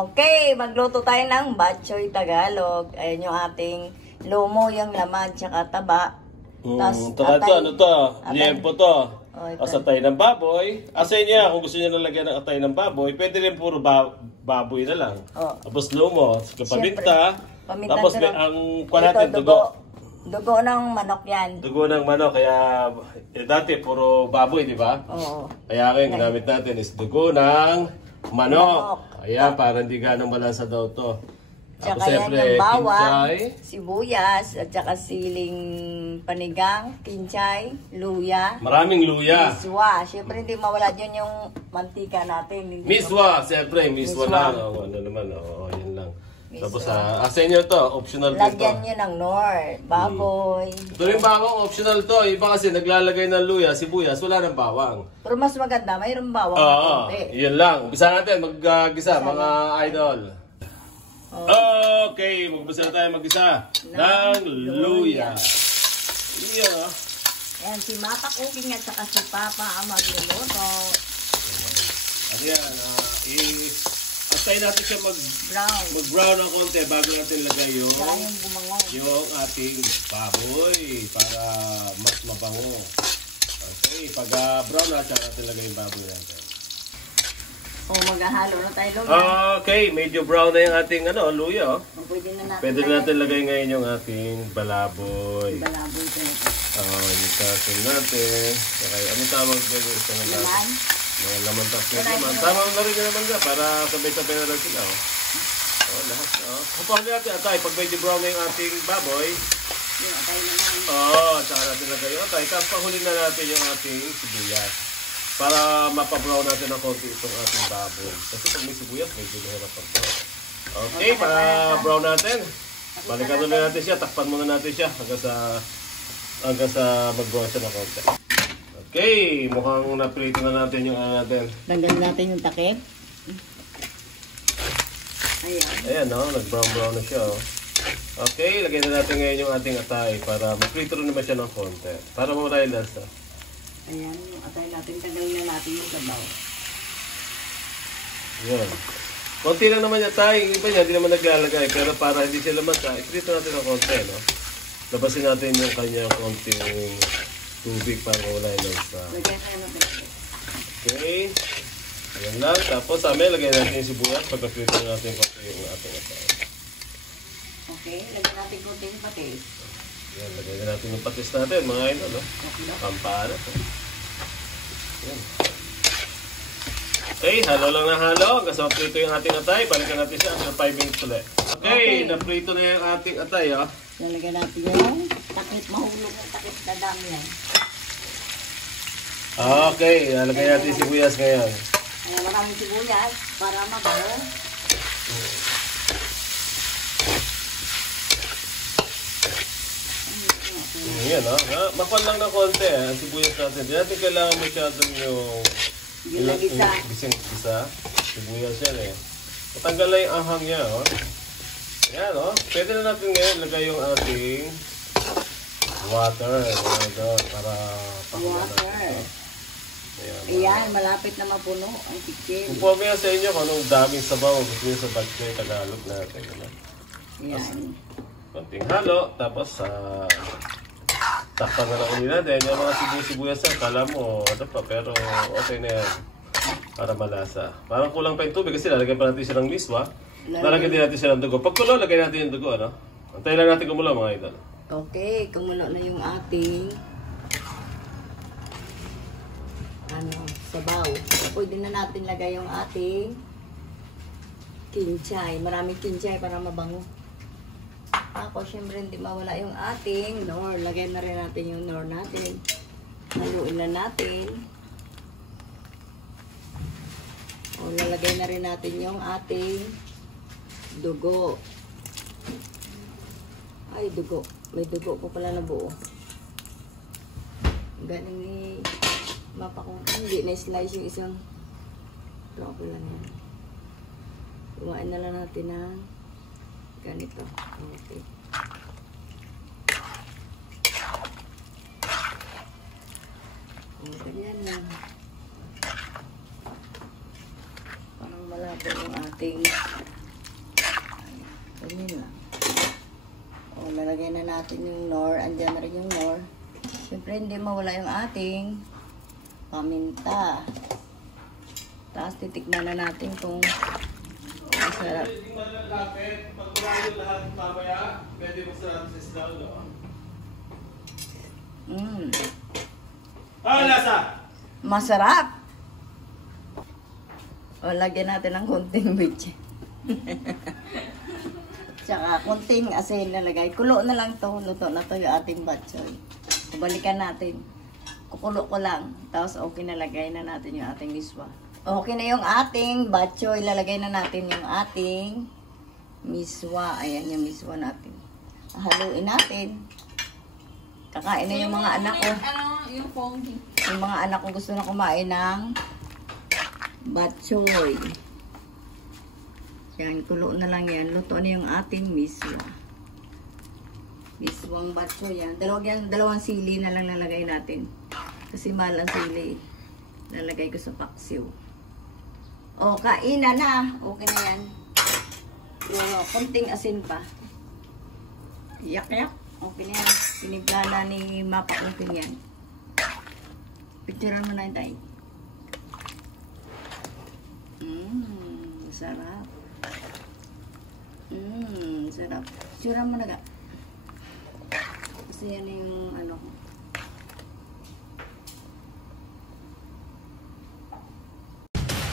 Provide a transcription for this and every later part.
Okay, magluto tayo ng batchoy Tagalog. Ayan yung ating lumo, yung laman, tsaka taba. Ano to? Liempo to. ito. Atay ng baboy. Asay niya, kung gusto niya nalagyan ng atay ng baboy, pwede rin puro baboy na lang. Tapos lumo, paminta. Tapos may ang natin, dugo. Dugo ng manok yan. Dugo ng manok, kaya dati puro baboy, di ba? Oo. Kaya ngayon, ginamit natin is dugo ng manok. Ayan, para hindi ganang malasa daw to. Tsaka yan yung bawang, sibuyas, at saka siling panigang, kinchay, luya. Maraming luya. Miswa. Siyempre hindi mawala dyan yung mantika natin. Miswa, siyempre. Miswa lang. Ano naman, yun lang. Miswa. Tapos sa inyo to, optional to. Lagyan nyo ng nor, baboy. Ito rin bawang, optional to. Iba kasi naglalagay ng luya, sibuyas, wala ng bawang. Pero mas maganda, mayroong bawang na konti. Yun lang. Umpisa natin mag-gisa, mga idol. Okay, mag-umpisa na tayo mag-gisa ng luya. Ayan, si Mapa Cooking at saka si Papa ang magluluto. Ayan, atay natin siya mag-brown ng konti bago natin lagay yung ating baboy para mas mabango. Okay, pag brown na, tsaka natin lagay yung baboy natin. Maghahalo na tayo luya. Okay, medyo brown na yung ating luya. Pwede na natin lagay ngayon yung ating balaboy. Balaboy talaga. Yung tasin natin. Okay, anong tawag dyan? Laman? Mga laman tapos naman. Tama na rin naman ka para sabay-sabay na lang sila. Lahat. Kapahan natin atay. Pag medyo brown na yung ating baboy. Yung atay naman. Tsaka natin lagay yung atay. Tapos pahuli na natin yung ating sibuyas. Para mapabrown natin ng konti itong ating baboy. Kasi pag may sibuyas, medyo mahirap pag okay, para brown natin. Balikan ulit natin siya. Takpan muna natin siya hanggang sa mag-brown siya ng konti. Okay, mukhang na-prito na natin yung natin. Tanggalin natin yung takip. Ayan, nag-brown na siya. Okay, lagyan na natin ngayon yung ating atay para mag-prito rin naman siya ng konti. Para mawala yung lasa. Ayan, yung atay natin. Tanggalin na natin yung sabaw. Ayan. Konti lang naman yung atay. Yung iba niya, hindi naman naglalagay. Pero para hindi sila mata, i-prito natin ng konti, no? Labasin natin yung kanyang konting tubig para wala yung lasa. Okay. Ayan lang. Tapos lagyan natin yung sibuyas. Pagka-prito natin konti yung ating atay. Okay. Lagyan natin konti yung patis. Ayan. Lagyan natin yung patis natin. Mga ino, no? Pampana. Ayan. Okay. Halo lang na halo. Hanggang sa prito yung ating atay. Balikan natin siya after 5 minutes ulit. Okay. Na-prito na yung ating atay, Lalagyan natin yung takip. Mahulog ng takip na dami yan. Okay, lalagay natin sibuyas ngayon. Ayan, maraming sibuyas para mabaho. Ayan, makuha lang ng konti, ang sibuyas natin. Hindi natin kailangan masyadong yung gising-gisa. Sibuyas yan Matanggal na yung ahang niya, Ayan, pwede na natin ngayon lagay yung ating water. Para pakuha natin. Ayan, malapit na mapuno ang chicken. Kung pumaya sa inyo kung anong daming sabaw gusto nyo sa batchoy Tagalog natin. Ayan. Konting halo, tapos takpan na lang ulit natin. Yung mga sibuyas yan, kala mo pero okay na yan. Para malasa. Parang kulang pa yung tubig kasi lalagyan pa natin siya ng miswa. Lalagyan din natin siya ng dugo. Pag kulo, lagyan natin yung dugo, Antayin lang natin kumulo, mga idol. Okay, kumulo na yung ating sabaw. Pwede na natin lagay yung ating kinchay. Maraming kinchay para mabango. Ako, syempre hindi mawala yung ating nor. Lagay na rin natin yung nor natin. Haluin na natin. Lalagay na rin natin yung ating dugo. Ay, dugo. May dugo po pala na buo. Galing ni Mapa Cooking. Hindi na-slice yung isang tropo lang yan. Kumain na lang natin ng ganito. Okay. Ganyan lang. Parang malabo yung ating na natin yung nor. Andiyan na rin yung nor. Siyempre, hindi mawala yung ating paminta. Tapos, titikman na natin kung masarap. Hindi mo na lapit. Pag wala yung lahat mamaya, pwede mo sarap sa isla, no? Lasa! Masarap! O, lagyan natin ng konting bitchin. Tsaka konting asin nalagay. Kulo na lang to. Luto na to yung ating batchoy. Balikan natin. Kukulo ko lang. Tapos okay na lagay na natin yung ating miswa. Okay na yung ating batchoy. Lalagay na natin yung ating miswa. Ayan yung miswa natin. Haluin natin. Kakain na yung mga anak ko. Yung pongi. Yung mga anak ko gusto na kumain ng batchoy. Yan, kulo na lang yan. Luto na yung ating miswa. Miswang batchoy yan. Dalawang sili na lang lalagay natin. Kasi mahal ang sili. Lalagay ko sa paksiw. O, kainan na. Okay na yan. O, konting asin pa. Yak-yak. Okay na yan. Tinipla na ni Mapa Kunting yan. Picturean mo na yun tayo. Sarap. Sarap. Picturean mo na ka. Kasi yan yung ano ko.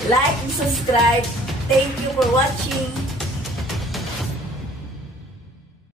Like and subscribe. Thank you for watching.